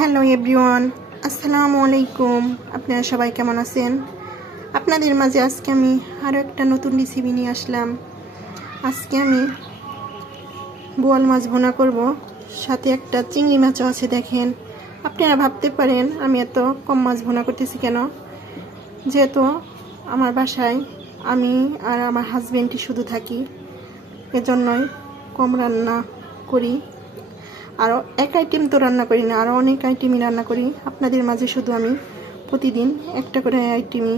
Hello everyone, আসসালামু আলাইকুম। আপনারা সবাই কেমন আছেন? আপনাদের মাঝে আজকে আমি আরও একটা নতুন রেসিপি নিয়ে আসলাম। আজকে আমি বোয়াল মাছ ভুনা করব, সাথে একটা চিংড়ি মাছও আছে দেখেন। আপনারা ভাবতে পারেন, আমি এত কম মাছ ভুনা করতেছি কেন? যেহেতু আমার বাসায় আমি আর আমার হাজবেন্ডই শুধু থাকি, এজন্যই কম রান্না করি। আরও এক আইটেম তো রান্না করি না আরও অনেক আইটেমই রান্না করি। আপনাদের মাঝে শুধু আমি প্রতিদিন একটা করে আইটেমই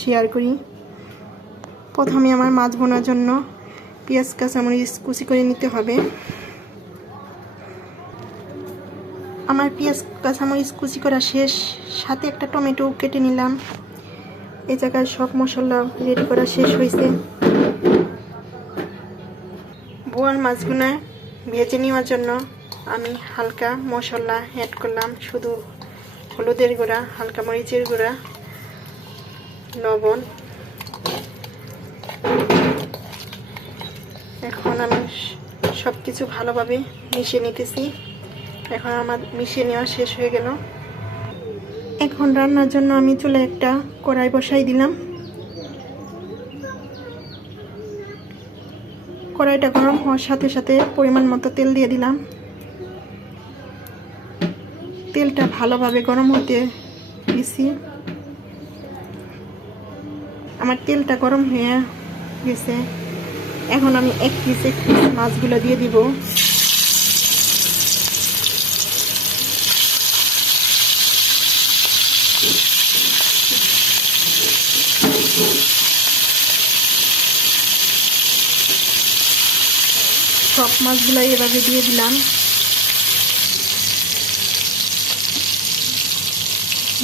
শেয়ার করি। প্রথমে আমার মাছ বোনার জন্য পেঁয়াজ, কাঁচামরিচ কুচি করে নিতে হবে। আমার পেঁয়াজ, কাঁচামরিচ কুচি করা শেষ, সাথে একটা টমেটো কেটে নিলাম। এ জায়গায় সব মশলা রেডি করা শেষ হয়েছে। বোয়ার মাছগুলো ভেজে নেওয়ার জন্য আমি হালকা মশলা অ্যাড করলাম, শুধু হলুদের গুঁড়া, হালকা মরিচের গুঁড়া, লবণ। এখন আমি সব কিছু ভালোভাবে মিশিয়ে নিতেছি। এখন আমার মিশিয়ে নেওয়া শেষ হয়ে গেল। এখন রান্নার জন্য আমি চুলে একটা কড়াই বসাই দিলাম। কড়াইটা গরম হওয়ার সাথে সাথে পরিমাণ মতো তেল দিয়ে দিলাম। তেলটা ভালোভাবে গরম হতে দিছি। আমার তেলটা গরম হয়ে গেছে। এখন আমি এক পিস এক পিস মাছগুলো দিয়ে দিব। সব মাছগুলো এভাবে দিয়ে দিলাম।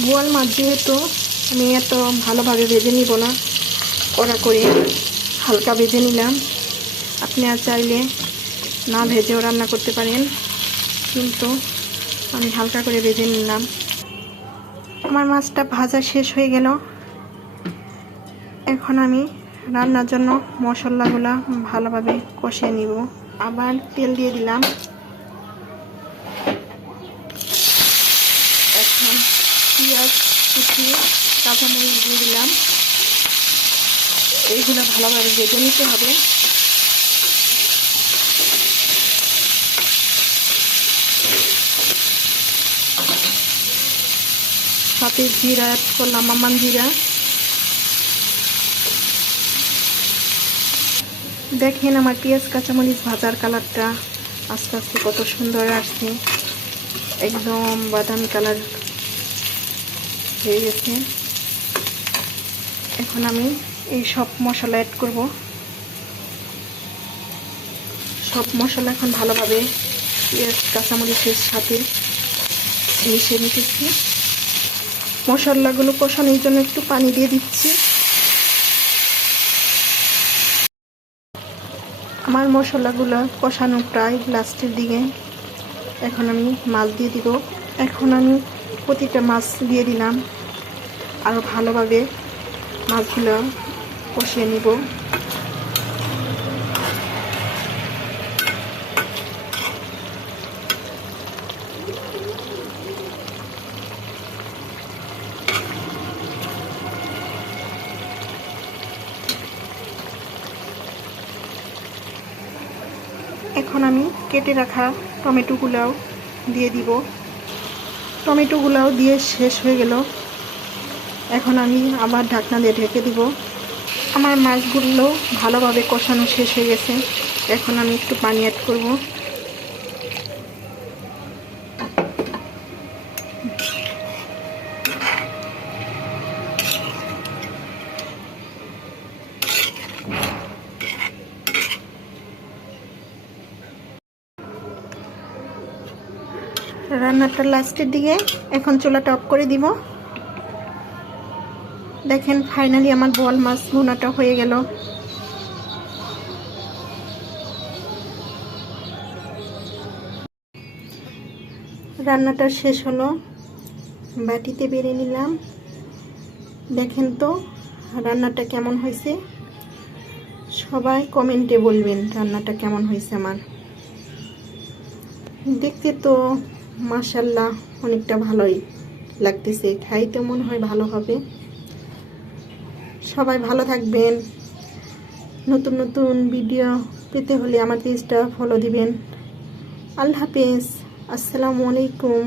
বোয়াল মাছ যেহেতু, আমি এত ভালোভাবে ভেজে নিব না। কড়া করে হালকা ভেজে নিলাম। আপনি আর চাইলে না ভেজেও রান্না করতে পারেন, কিন্তু আমি হালকা করে ভেজে নিলাম। আমার মাছটা ভাজা শেষ হয়ে গেল। এখন আমি রান্নার জন্য মশলাগুলো ভালোভাবে কষিয়ে নিব। আবার তেল দিয়ে দিলাম। এখন পেঁয়াজ কুচি কাঁচামরিচ দিয়ে দিলাম। এইগুলো ভালোভাবে ভেজে নিতে হবে। সাথে জিরা অ্যাড করলাম, আমান জিরা। দেখেন আমার পেঁয়াজ, কাঁচামরিচ ভাজার কালারটা আস্তে আস্তে কত সুন্দর আসছে। একদম বাদামি কালার হয়ে গেছে। এখন আমি এই সব মশলা অ্যাড করব। সব মশলা এখন ভালোভাবে পেঁয়াজ, কাঁচামরিচের সাথে মিশিয়ে নিতেছি। মশলাগুলো কষানোর জন্য একটু পানি দিয়ে দিচ্ছি। আমার মশলাগুলো কষানো প্রায় লাস্টের দিকে। এখন আমি মাছ দিয়ে দিব। এখন আমি প্রতিটা মাছ দিয়ে দিলাম। আরও ভালোভাবে মাছগুলো কষিয়ে নিব। এখন আমি কেটে রাখা টমেটোগুলাও দিয়ে দিব। টমেটোগুলাও দিয়ে শেষ হয়ে গেল। এখন আমি আবার ঢাকনা দিয়ে ঢেকে দিব। আমার মাছগুলো ভালোভাবে কষানো শেষ হয়ে গেছে। এখন আমি একটু পানি অ্যাড করব। রান্নাটা লাস্টের দিকে। এখন চুলাটা অফ করে দিব। দেখেন ফাইনালি আমার বোয়াল মাছ ভুনাটা হয়ে গেল। রান্নাটা শেষ হলো। বাটিতে বেড়ে নিলাম। দেখেন তো, রান্নাটা কেমন হয়েছে? সবাই কমেন্টে বলবেন রান্নাটা কেমন হয়েছে আমার। দেখতে তো মাসাল্লাহ অনেকটা ভালোই লাগতেছে। খাইতে মনে হয় ভালো হবে। সবাই ভালো থাকবেন। নতুন নতুন ভিডিও পেতে হলে আমার পেজটা ফলো দিবেন। আল্লাহ হাফেজ। আসসালামু আলাইকুম।